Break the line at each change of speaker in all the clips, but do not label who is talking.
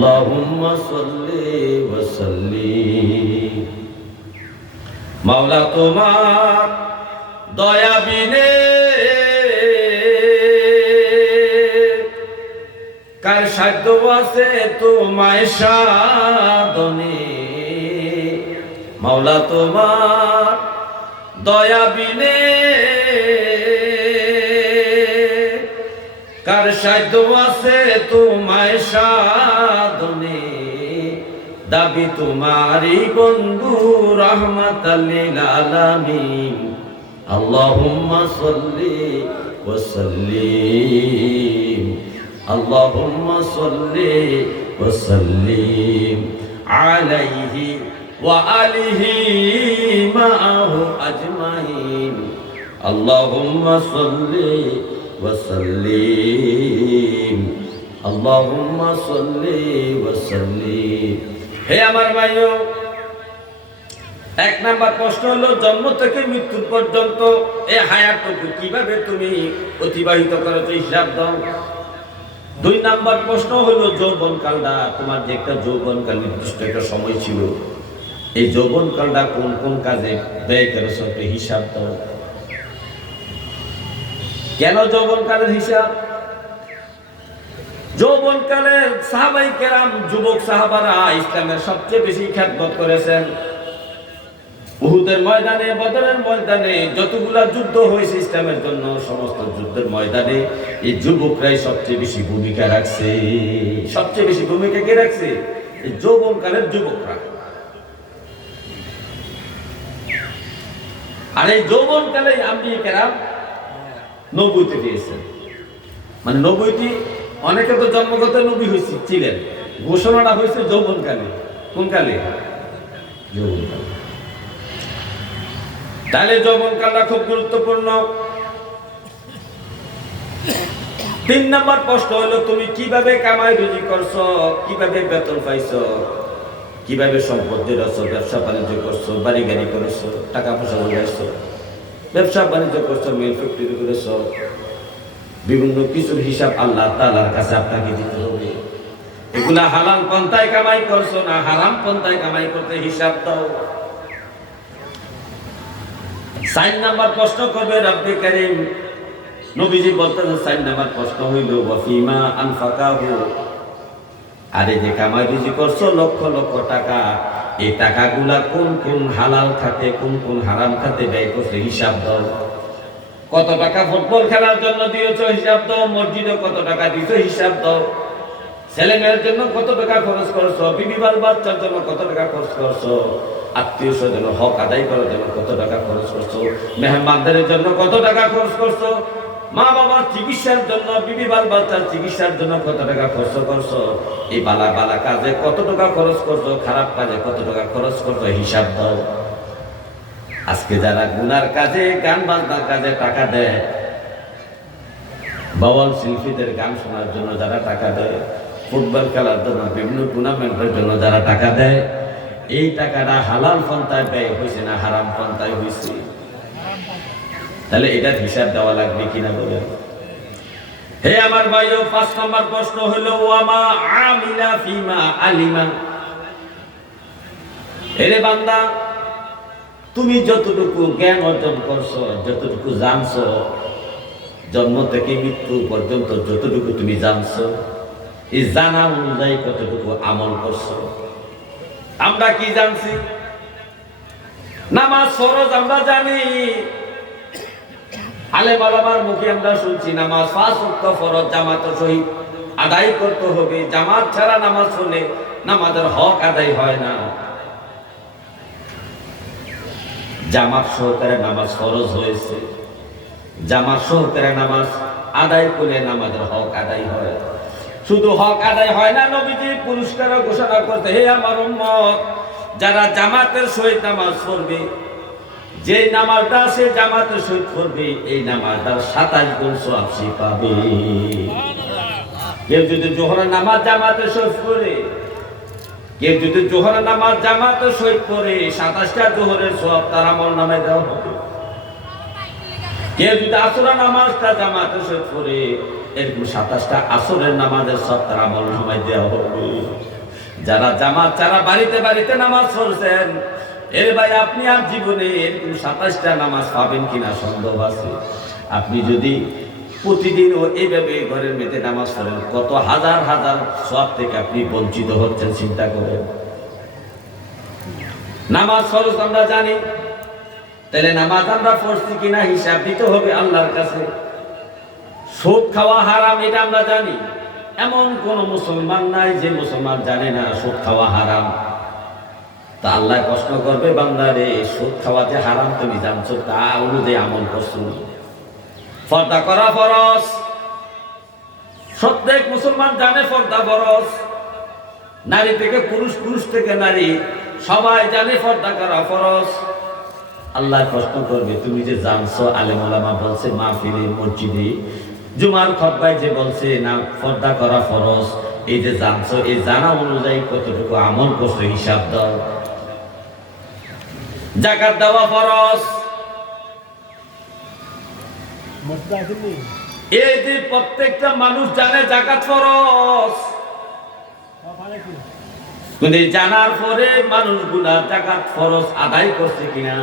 اللهم صل وسلم মাওলা তোমার দয়া বিনে কার সাধ্য আছে তোমায় সাধনে মাওলা তোমার দয়া বিনে কার সাধ্য আছে তোমায় সাধনে দাবি তোমারই বন্ধু রহমত আলামিন। আল্লাহুম্মা সাল্লি ওয়া সাল্লিম। আল্লাহুম্মা সাল্লি আলাইহি ওয়া আলিহি মাআহু আজমাইন। আল্লাহুম্মা সাল্লি ওয়া সাল্লিম। ওয়া সাল্লিম। হে আমার ভাইও, এক নাম্বার প্রশ্ন হলো, জন্ম থেকে মৃত্যু পর্যন্ত এই হায়াতটুকু কীভাবে তুমি অতিবাহিত করেছ হিসাব দাও? দুই নাম্বার প্রশ্ন হলো যৌবন কালটা তোমার যে একটা যৌবন কাল নির্দিষ্ট একটা সময় ছিল। এই যৌবন কালটা কোন কোন কাজে ব্যয় করেছ হিসাব দাও। কেন যৌবন কালের হিসাব? যৌবনকালে সাহাবাই কেরাম, যুবক সাহাবারা ইসলামের সবচেয়ে বেশি খ্যাতমত করেছেন। উহুদের ময়দানে, বদরের ময়দানে যতগুলা যুদ্ধ হয়েছে ইসলামের জন্য, সমস্ত যুদ্ধের ময়দানে এই যুবকরাই সবচেয়ে বেশি ভূমিকা রাখছে। সবচেয়ে বেশি ভূমিকা কে রাখছে? এই যৌবনকালের যুবকরা। আর এই যৌবনকালে আম্বিকেরাম নবুতে পেয়েছেন মানে নবীটি অনেকে তো জন্মগত নবী হয়েছে ছিলেন। ঘোষণাটা হয়েছে যৌবনকালে। কোন কালে যৌবনকালে। তাহলে যৌবনকালটা খুব গুরুত্বপূর্ণ। তিন নম্বর প্রশ্ন হলো তুমি কীভাবে কামাই রুজি করছ? কীভাবে বেতন পাইছো? কীভাবে সম্পত্তি রছো ব্যবসা বাণিজ্য করছ? বাড়ি গাড়ি করেছ? টাকা পয়সা লাগাইছো ব্যবসা বাণিজ্য করছ? মিল ফ্যাক্টরি করেছ? বিভিন্ন কিছুর হিসাব আল্লাহ তালার কাছে আপনাকে দিতে হবে। এগুলা হালাল পন্থায় কামাই করছ না হারাম পন্থায় কামাই করতে হিসাব দাও। সাইন নাম্বার প্রশ্ন করবে রব্বে করিম। নবীজি বলতেন, সাইন নাম্বার প্রশ্ন হইল, ওয়াফিমা আনফাকাহু। আরে যে কামাই রুজি করছ, লক্ষ লক্ষ টাকা। এই টাকাগুলা কোন কোন হালাল খাতে, কোন কোন হারাম খাতে ব্যয় করছে হিসাব দাও। কত টাকা ফুটবল খেলার জন্য দিয়েছ হিসাব দাও মসজিদে কত টাকা দিয়েছ হিসাব দাও। ছেলে মেয়ের জন্য কত টাকা খরচ করছ, বিবি বাল বাচ্চার জন্য কত টাকা খরচ করছ, আত্মীয় স্বজন, হক আদায় করার জন্য কত টাকা খরচ করছ, মেহমানদের জন্য কত টাকা খরচ করছ মা বাবার চিকিৎসার জন্য, বিবি বাল বাচ্চার চিকিৎসার জন্য কত টাকা খরচ করছ, এই বালা বালা কাজে কত টাকা খরচ করছ, খারাপ কাজে কত টাকা খরচ করছ, হিসাব দাও। আজকে যারা গুনার কাজে, গান বাজনার কাজে টাকা দেয় বাউল শিল্পীদের গান শোনার জন্য যারা টাকা দেয়, ফুটবল খেলার জন্য, বিভিন্ন টুর্নামেন্টের জন্য যারা টাকা দেয়, এই টাকাটা হালাল পন্থায় ব্যয় হয়েছে না হারাম পন্থায় হয়েছে? তাহলে এটার হিসাব দেওয়া লাগবে কিনা বলে হে আমার ভাইও, পাঁচ নম্বর প্রশ্ন হলো, ওয়ামা আমিলা ফিমা আলিমান? হেরে বান্দা তুমি যতটুকু জ্ঞান অর্জন করছ, যতটুকু জানছো, জন্ম থেকে মৃত্যু পর্যন্ত যতটুকু তুমি জানছো, এই জানা অনুযায়ী কতটুকু আমল করছ। আমরা কি জানছি? নামাজ ফরজ আমরা জানি। আলে বালামার মুখে আমরা শুনছি, নামাজ উক্ত ফরজ, জামাত সহিত আদায় করতে হবে। জামাত ছাড়া নামাজ হলে নামাজের হক আদায় হয় না। জামাত সহকারে নামাজ ফরজ হয়েছে। জামাত সহকারে নামাজ আদায় করে নামাজের হক আদায় হয়। শুধু হক আদায় হয় না, নবীজি পুরস্কার ঘোষণা করতে হে আমার মত যারা জামাতের সহিত নামাজ পড়বে যে নামাজটা সে জামাতের সহিত পড়বে, এই নামাজটা সাতাশ গুণ সব পাবে। কেউ যদি জোহরের নামাজ জামাতের সহিত পড়ে কেউ যদি জোহরের নামাজ জামাতের সহিত পড়ে, সাতাশটা জোহরের সব তার আমল নামে দেওয়া হবে। কেউ যদি আসরের নামাজটা জামাতের সহিত পড়ে এরকম সাতাশটা আসরের নামাজের সব তার আমল নামায় দেওয়া হবে। যারা জামাত, যারা বাড়িতে বাড়িতে নামাজ পড়ছেন এর ভাই আপনি আর জীবনে এরকম সাতাশটা নামাজ পাবেন কিনা সন্দেহ আছে? আপনি যদি প্রতিদিন ও এইভাবে ঘরের মেয়েতে নামাজ পড়েন। কত হাজার হাজার সব থেকে আপনি বঞ্চিত হচ্ছেন, চিন্তা করেন। নামাজ ফরজ আমরা জানি। তাহলে নামাজ আমরা পড়ছি কিনা হিসাব দিতে হবে আল্লাহর কাছে। সুদ খাওয়া হারাম, এটা আমরা জানি। এমন কোন মুসলমান নাই যে মুসলমান জানে না সুদ খাওয়া হারাম। তা আল্লাহ প্রশ্ন করবে, বান্দারে, সুদ খাওয়া যে হারাম তুমি জানছো, তা অনুযায়ী আমল করছ। ফর্দা করা ফরজ। প্রত্যেক মুসলমান জানে ফর্দা ফরজ। নারী থেকে পুরুষ পুরুষ থেকে নারী, সবাই জানে ফর্দা করা ফরজ। আল্লাহ প্রশ্ন করবে, তুমি যে জানছো, আলেমা বলছে মাহফিলে, মসজিদে, জুমার খতবায় যে বলছে না, পর্দা করা ফরজ। এই যে জানছো, এই জানা অনুযায়ী কতটুকু আমল করছ হিসাব দাও। জাকাত দেওয়া ফরজ। এই যে প্রত্যেকটা মানুষ জানে জাকাত ফরজ। কিন্তু জানার পরে মানুষগুলা জাকাত ফরজ আদায় করছে কিনা?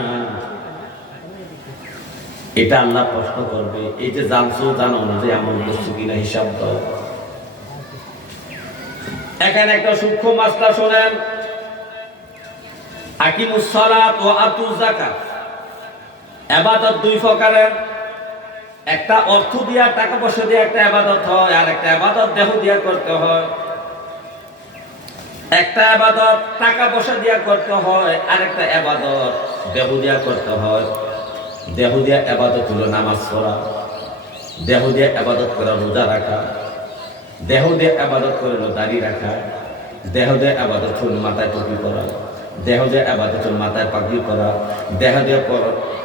এটা আল্লাহ প্রশ্ন করবে এই যে জানছো জানো অনুযায়ী এমন করছ কিনা হিসাব দাও। এখানে একটা সূক্ষ্ম মাসলা শোনেন। আকিমুস সালাত ও আতু যাকাত। এবাদত দুই প্রকারের। একটা অর্থ দিয়া, টাকা পয়সা দিয়ে একটা আবাদত হয়, আর একটা আবাদত দেহ দিয়া করতে হয়। একটা আবাদত টাকা পয়সা দিয়া করতে হয়, আর একটা আবাদত দেহ দিয়া করতে হয়। দেহ দিয়া আবাদত হলো নামাজ পড়া। দেহ দিয়ে আবাদত করা রোজা রাখা। দেহ দিয়ে আবাদত করে হলো দাড়ি রাখা। দেহ দিয়ে আবাদত হলো মাথায় টুপি করা দেহ দিয়ে আবাদত হলো মাথায় পাগড়ি করা দেহ দিয়ে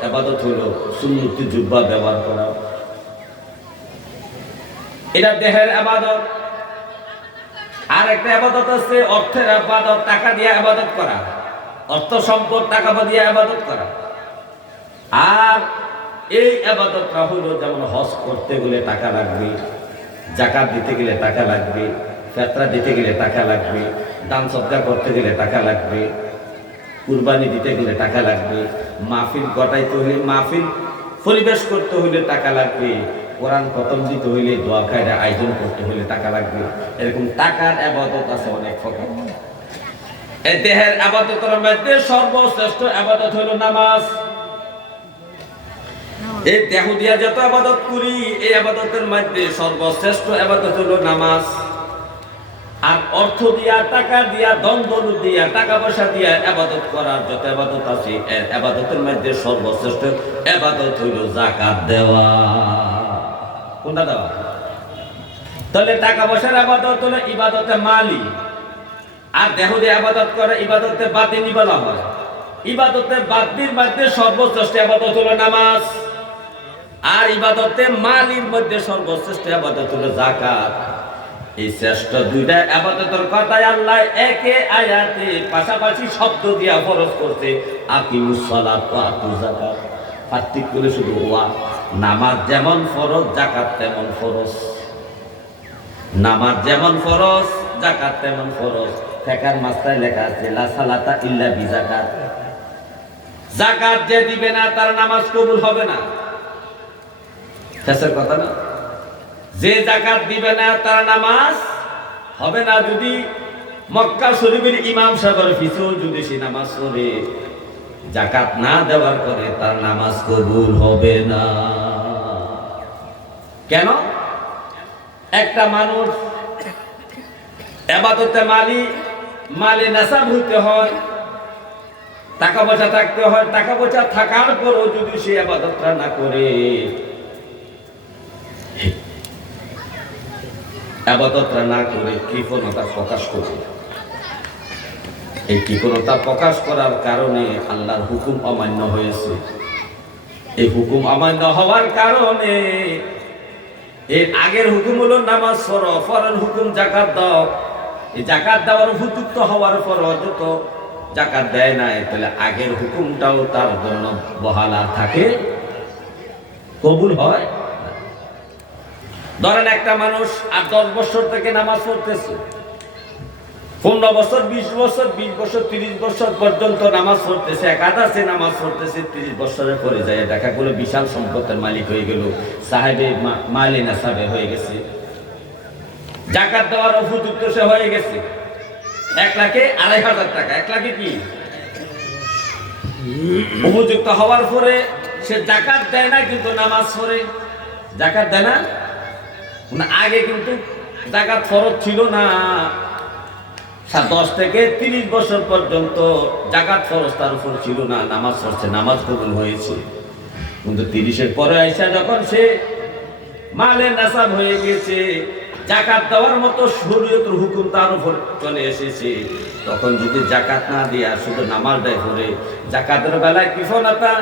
আবাদত হলো সুন্নতি জুব্বা ব্যবহার করা। এটা দেহের আবাদত। আর একটা আবাদত আছে অর্থের আবাদত, টাকা দিয়ে আবাদত করা। অর্থ সম্পদ, টাকা দিয়ে আবাদত করা। আর এই আবাদতটা হলো যেমন হজ করতে গেলে টাকা লাগবে, জাকাত দিতে গেলে টাকা লাগবে, ফেতরা দিতে গেলে টাকা লাগবে, দান সজ্জা করতে গেলে টাকা লাগবে, কুরবানি দিতে গেলে টাকা লাগবে, মাহফিল গটাইতে হলে মাহফিল, পরিবেশ করতে হলে টাকা লাগবে কোরআন খতম দিতে হইলে দোয়া খায়রা আয়োজন করতে হলে টাকা লাগবে। এরকম টাকার আবাদত আছে অনেক প্রকার। এই দেহের আবাদতের মধ্যে সর্বশ্রেষ্ঠ আবাদত হলো নামাজ। এই দেহ দিয়া যত আবাদত করি, এই আবাদতের মধ্যে সর্বশ্রেষ্ঠ আবাদত হলো নামাজ। আর অর্থ দিয়া, টাকা দিয়া দ্বন্দ্ব দিয়া, টাকা পয়সা দিয়া আবাদত করার যত আবাদত আছে আবাদতের মধ্যে সর্বশ্রেষ্ঠ আবাদত হইল জাকাত দেওয়া। কোনটা দেওয়া তাহলে টাকা পয়সার আবাদত হলো ইবাদতে মালি। আর দেহ দিয়ে আবাদত করে ইবাদতে বাতিনি বলা হয়। ইবাদতে বাতির মধ্যে সর্বশ্রেষ্ঠ আবাদত হলো নামাজ। আর ইবাদতে মালির মধ্যে সর্বশ্রেষ্ঠ আবাদত হলো জাকাত এই শ্রেষ্ঠ দুইটা আবাদতের কথাই আল্লাহ একে আয়াতে পাশাপাশি শব্দ দিয়া ফরজ করতে আকিমুস সালাত ওয়া আতু যাকাত। পার্থক্য শুধু ওয়া নামাজ যেমন ফরজ জাকাত তেমন ফরজ। নামাজ যেমন ফরজ জাকাত তেমন ফরজ। ফেকার মাস্টার লেখা আছে, লা সালাতা ইল্লা বি জাকাত জাকাত যে দিবে না, তার নামাজ কবুল হবে না। শেষের কথা না? যে জাকাত দিবে না, তার নামাজ হবে না। যদি মক্কা শরীফের ইমাম সাহেবের পিছু যদি সে নামাজ পড়ে জাকাত না দেওয়ার পরে তার নামাজ কবুল হবে না। কেন? একটা মানুষ এবাদতে মালি, মালে নেশাব হইতে হয়, টাকা পয়সা থাকতে হয়, টাকা পয়সা থাকার পরও যদি সে আবাদতটা না করে আবাদতটা না করে কৃপণতা প্রকাশ করবে। এই কৃপণতা প্রকাশ করার কারণে আল্লাহর হুকুম অমান্য হয়েছে। এই হুকুম অমান্য হওয়ার কারণে এর আগের হুকুম হলো নামাজ পড়ো, পরের হুকুম জাকাত দাও। এই জাকাত দেওয়ার উপযুক্ত হওয়ার পর যত জাকাত দেয় নাই, তাহলে আগের হুকুমটাও তার জন্য বহালা থাকে? কবুল হয়? ধরেন একটা মানুষ আর দশ বছর থেকে নামাজ পড়তেছে। পনেরো বছর বিশ বছর বিশ বছর তিরিশ বছর পর্যন্ত নামাজ পড়তেছে একাদাসে নামাজ পড়তেছে তিরিশ বছরের পরে যায়। দেখা গেলো বিশাল সম্পদের মালিক হয়ে গেল সাহেবে মা- মালে নাসাবে হয়ে গেছে। জাকাত দেওয়ার উপযুক্ত সে হয়ে গেছে। এক লাখে আড়াই হাজার টাকা এক লাখে কি? উপযুক্ত হওয়ার পরে সে জাকাত দেয় না কিন্তু নামাজ পড়ে। জাকাত দেয় না? না, আগে কিন্তু জাকাত ফরজ ছিল না। দশ থেকে তিরিশ বছর পর্যন্ত জাকাত ফরজ তার উপর ছিল না, নামাজ পড়ছে, নামাজ কবুল হয়েছে। কিন্তু তিরিশের পরে আইসা যখন সে মালে নাসাব হয়ে গেছে, জাকাত দেওয়ার মতো শরীয়তের হুকুম তার উপর চলে এসেছে। তখন যদি জাকাত না দিয়া, শুধু নামাজ দেয় করে, জাকাতের বেলায় কিফনাতা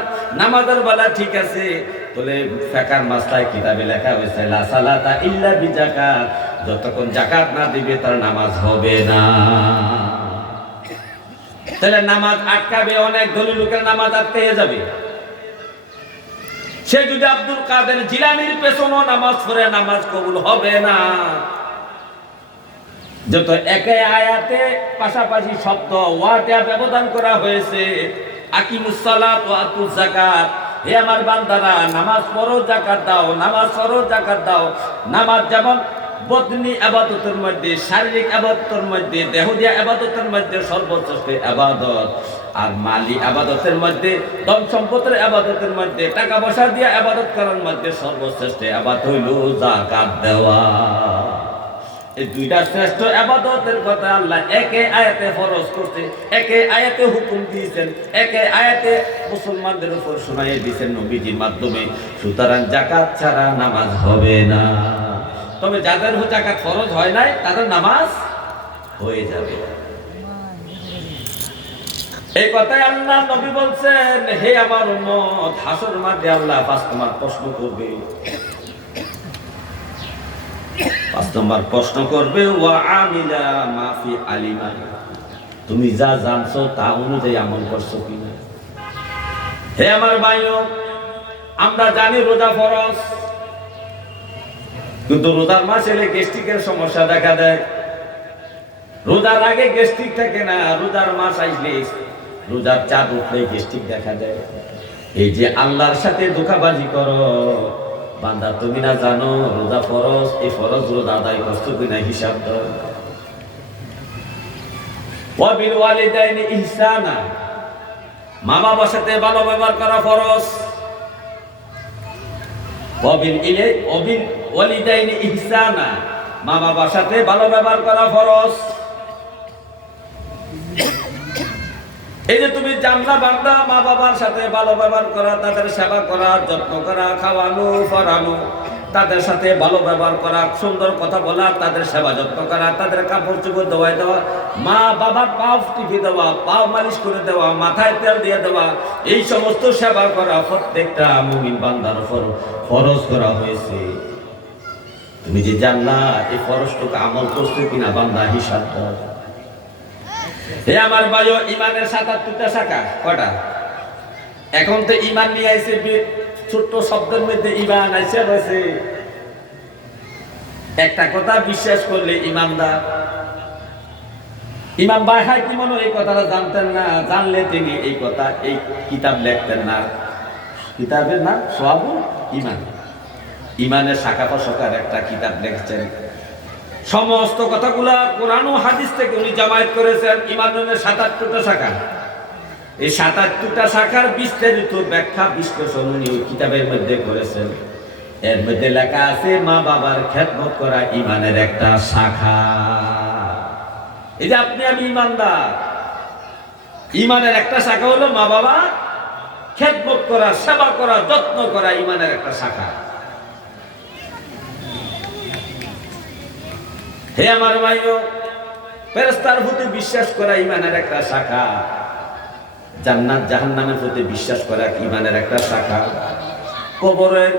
নামাজের বেলা ঠিক আছে, তাহলে ফেকার মাসলায় কিতাবে লেখা হয়েছে, লা সালাতা ইল্লা বি জাকাত। যতক্ষণ জাকাত না দিবে, তার নামাজ হবে না। তাহলে নামাজ আটকাবে, অনেক ধনী লোকের নামাজ আটকে যাবে। সে যদি আব্দুল কাদের জিলানির পেছনও নামাজ পড়ে, নামাজ কবুল হবে না। যত একে আয়াতে পাশাপাশি শব্দ ওয়াটা ব্যবধান করা হয়েছে আকিমুসালাত ওয়া আতুজ যাকাত। হে আমার বান্দারা, নামাজ পড়ো, জাকাত দাও, নামাজ পড়ো, জাকাত দাও। নামাজ যেমন বদনি আবাদতের মধ্যে, শারীরিক আবাদতের মধ্যে, দেহদিয়া আবাদতের মধ্যে সর্বশ্রেষ্ঠ আবাদত। আর মালি আবাদতের মধ্যে, ধন সম্পদের আবাদতের মধ্যে, টাকা পয়সা দিয়ে আবাদত করার মধ্যে সর্বশ্রেষ্ঠ আবাদ হইল জাকাত দেওয়া। এই দুইটা শ্রেষ্ঠ আবাদতের কথা আল্লাহ একে আয়াতে ফরজ করছে, একে আয়াতে হুকুম দিয়েছেন, একে আয়াতে মুসলমানদের উপর শোনাই দিয়েছেন নবীজির মাধ্যমে। সুতরাং জাকাত ছাড়া নামাজ হবে না। তবে যাদের জাকাত খরচ হয় নাই, তাদের নামাজ হয়ে যাবে। এই কথাই আল্লাহ নবী বলছেন, হে আমার উম্মত, হাসর মাঠে আল্লাহ, পাঁচ তোমার প্রশ্ন করবে। পাঁচ নম্বর প্রশ্ন করবে, ওয়া আমিলা মাফি আলিমা। তুমি যা জানছো তা অনুযায়ী আমল করছ কিনা? হে আমার ভাইও, আমরা জানি রোজা ফরজ। কিন্তু রোজার মাস এলে গ্যাস্ট্রিকের সমস্যা দেখা দেয়। রোজার আগে গ্যাস্ট্রিক থাকে না, রোজার মাস আসলে রোজার চাঁদ উঠলে গ্যাস্ট্রিক দেখা দেয়। এই যে আল্লাহর সাথে ধোকাবাজি করো, বান্দা তুমি না জানো রোজা ফরজ, এই ফরজ রোজা আদায় করছ কিনা হিসাব দাও। ইহসানা মা বাবার সাথে ভালো ব্যবহার করা ফরজ। ওয়াবিল ইলে ওয়াবিল ওয়ালিদাইনি ইহসানা। মা বাবার সাথে ভালো ব্যবহার করা ফরজ। এই যে তুমি জানলা বান্দা মা বাবার সাথে ভালো ব্যবহার করা, তাদের সেবা করা, যত্ন করা, খাওয়ানো পড়ানো তাদের সাথে ভালো ব্যবহার করা, সুন্দর কথা বলা, তাদের সেবা যত্ন করা, তাদের কাপড় চোপড় দেওয়াই দেওয়া, মা বাবার পাও টিপে দেওয়া, পাও মালিশ করে দেওয়া, মাথায় তেল দিয়ে দেওয়া, এই সমস্ত সেবা করা প্রত্যেকটা মুমিন বান্দার ফরজ করা হয়েছে। তুমি যে জানলা এই ফরজটুকু আমল করছ কিনা বান্দা হিসাব হে আমার ভাইও ইমানের সাতাত্তরটা শাখা কটা এখন তো ইমান নিয়ে আইছে ছোট্ট শব্দের মধ্যে ইমান আইসে রয়েছে। একটা কথা বিশ্বাস করলে ইমানদার ইমাম বাহাই কি মনে এই কথাটা জানতেন না, জানলে তিনি এই কথা এই কিতাব লিখতেন না। কিতাবের নাম সোয়াবুল ইমান ইমানের শাখা প্রশাখার একটা কিতাব লিখছেন। সমস্ত কথাগুলা কোরআন ও হাদিস থেকে উনি জামায়াত করেছেন ইমানের সাতাত্তরটা শাখা। এই সাতাত্তরটা শাখার বিস্তারিত ব্যাখ্যা বিশ্লেষণ উনি ওই কিতাবের মধ্যে করেছেন। এর মধ্যে লেখা আছে, মা বাবার খেদমত করা ইমানের একটা শাখা। এই যে আপনি, আমি ইমানদার। ইমানের একটা শাখা হলো মা বাবা খেদমত করা, সেবা করা, যত্ন করা ইমানের একটা শাখা। হে আমার ভাইও ফেরেস্তার প্রতি বিশ্বাস করা ইমানের একটা শাখা। জান্নাত জাহান্নামের প্রতি বিশ্বাস করা ইমানের একটা শাখা। কবরের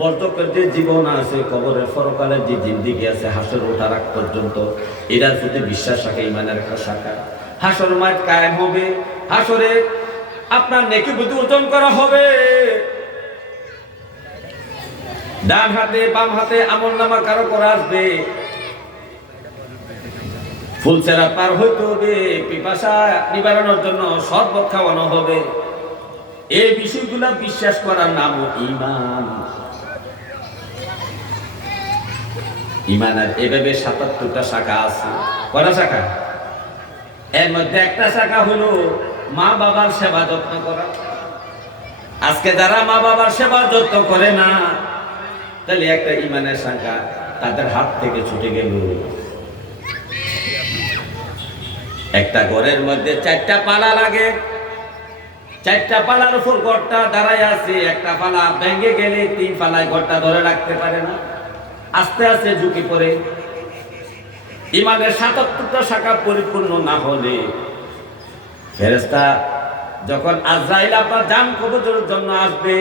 বর্তকের যে জীবন আছে, কবরের পরকালের যে জিন্দিগি আছে, হাসর ওঠার আগ পর্যন্ত এটার প্রতি বিশ্বাস রাখা ইমানের একটা শাখা। হাসর মাঠ কায়েম হবে, হাসরে আপনার নেকি বুদ্ধি ওজন করা হবে। ডান হাতে, বাম হাতে আমল নামা কারও করা আসবে। ফুলচেরা পার হইতে হবে, পিপাসা নিবারণের জন্য শরবত খাওয়ানো হবে। এই বিষয়গুলা বিশ্বাস করার নাম ইমান ইমানের এভাবে সাতাত্তরটা শাখা আছে। কটা শাখা? এর মধ্যে একটা শাখা হলো মা বাবার সেবা যত্ন করা। আজকে যারা মা বাবার সেবা যত্ন করে না, তাহলে একটা ইমানের শাখা তাদের হাত থেকে ছুটে গেল। একটা ঘরের মধ্যে চারটা পালা লাগে। চারটা পালার উপর ঘরটা দাঁড়ায় আছে, একটা পালা ভেঙে গেলে তিন পালায় ঘরটা ধরে রাখতে পারে না। আস্তে আস্তে ঝুঁকি পড়ে। ইমানের সাতাত্তরটা শাখা পরিপূর্ণ না হলে ফেরেস্তা যখন আজরাইল আপনার জান কবজের জন্য আসবে,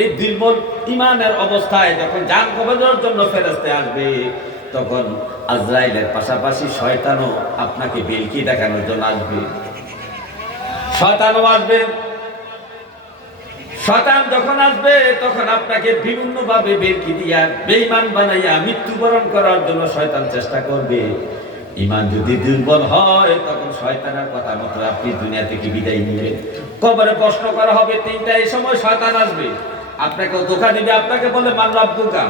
এই দুর্বল ইমানের অবস্থায় যখন জান কবজের জন্য ফেরেস্তে আসবে, তখন আজরাইলের পাশাপাশি শয়তানও আপনাকে বেলকি দেখানোর জন্য আসবে। শয়তানও আসবে। শতান যখন আসবে, তখন আপনাকে বিভিন্ন ভাবে বেরকি দিয়া বেইমান বানাইয়া মৃত্যুবরণ করার জন্য শয়তান চেষ্টা করবে। ইমান যদি দুর্বল হয়, তখন শয়তানের কথা মতো আপনি দুনিয়া থেকে বিদায় নিবেন কবরে প্রশ্ন করা হবে তিনটা এই সময় শয়তান আসবে। আপনাকে ধোকা দিবে, আপনাকে বলে মান রব্বুকা